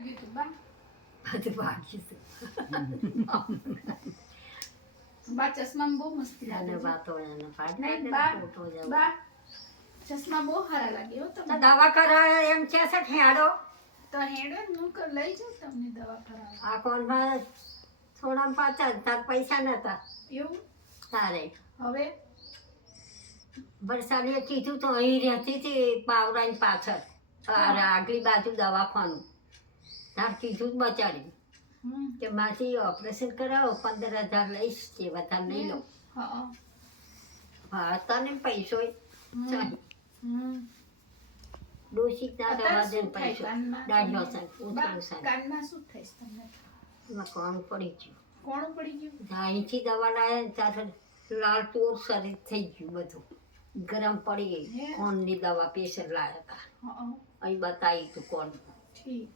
YouTube ba? બધું બાકી છે. બા ચશ્મા બહુ મસ્તી લાગે અને છે. વાતો એને પાડી નહીં દે, બા ફોટો જવો. બા ચશ્મા બહુ સારા લાગે હો તો તમને. દવા કરાવે એમ છે હેડો તો હેડો ને હું લઈ જાઉં તમને દવા કરાવવા. આ કોનમાં થોડા પાછા તાર પૈસા નતા એવું તારે હવે વરસાદે કીધું તો અહીં રહેતી હતી પાવરાની પાછળ આગલી બાજુ દવાખાનું તાર કીધું જ બચાડી કે માથી ઓપરેશન કરાવો 15,000 લઈશ કે વધારે નહીં લો. હા હા તને પૈસો હમ. દોષિત ના અત્યારે દવા દે શું થાય પૈસો કાનમાં દાઢીઓ તમને? સાહેબ બા, ઉતરું સાહેબ કાનમાં શું થાય છે તમને? એમાં કોણ પડી ગયું કોણું પડી ગયું? અહીંથી દવા લાવે ને ત્યારે લાલ ચોર શરીર થઈ ગયું બધું ગરમ પડી ગઈ હે? કોણની દવા પેશન્ટ લાવ્યા હતા હા અહીં બતાવી તું કોણ ઠીક